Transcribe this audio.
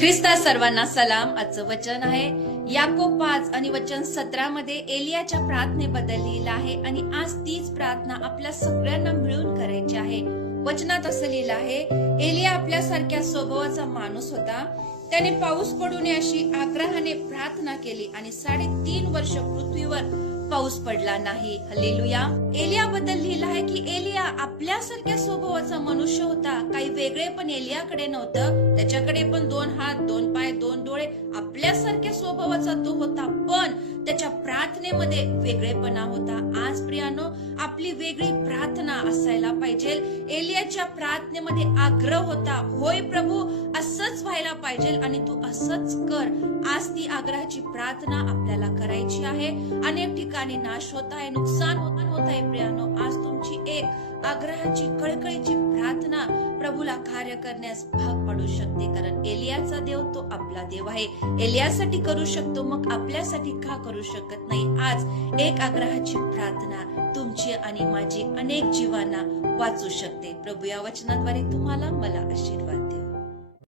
ख्रिस्ता सर्वांना सलाम. आजचं वचन आहे याकोब 5 आणि वचन 17 मध्ये एलियाच्या प्रार्थनेबद्दल लिहिलं आहे आणि आज तीच प्रार्थना आपल्या सगळ्यांना मिळून करायची आहे. वचनात असं लिहिलं आहे, एलिया आपल्यासारख्या स्वभावाचा माणूस होता. त्याने पाऊस पडू नये अशी आग्रहाने प्रार्थना केली आणि 3.5 वर्ष पृथ्वीवर पाऊस पडला नाही. हालेलुया. एलियाबद्दल लिहिलं आहे की एलिया आपल्यासारख्या स्वभावाचा मनुष्य होता. काही वेगळे पण एलियाकडे नव्हतं. त्याच्याकडे पण 2 हात, 2 पाय, 2 डोळे, आपल्यासारख्या स्वभावाचा तो होता. पण त्याच्या प्रार्थनेमध्ये वेगळेपणा होता. आज प्रियानो, आपली वेगळी प्रार्थना असायला पाहिजे. एलियाच्या प्रार्थनेमध्ये आग्रह होता, होय प्रभू, असंच व्हायला पाहिजे आणि तू असंच कर. आज ती आग्रहाची प्रार्थना आपल्याला करायची आहे. अनेक ठिकाणी नाश होत आहे, नुकसान होत आहे प्रियानो. आज तुमची एक आग्रहाची कळकळीची प्रार्थना प्रभूला कार्य करण्यास भाग पाडू शकते. कारण एलियाचा देव तो आपला देव आहे. एलियासाठी करू शकतो, मग आपल्यासाठी का करू शकत नाही? आज एक आग्रहाची प्रार्थना तुमची आणि माझी अनेक जीवांना वाचू शकते. प्रभू या वचनाद्वारे तुम्हाला मला आशीर्वाद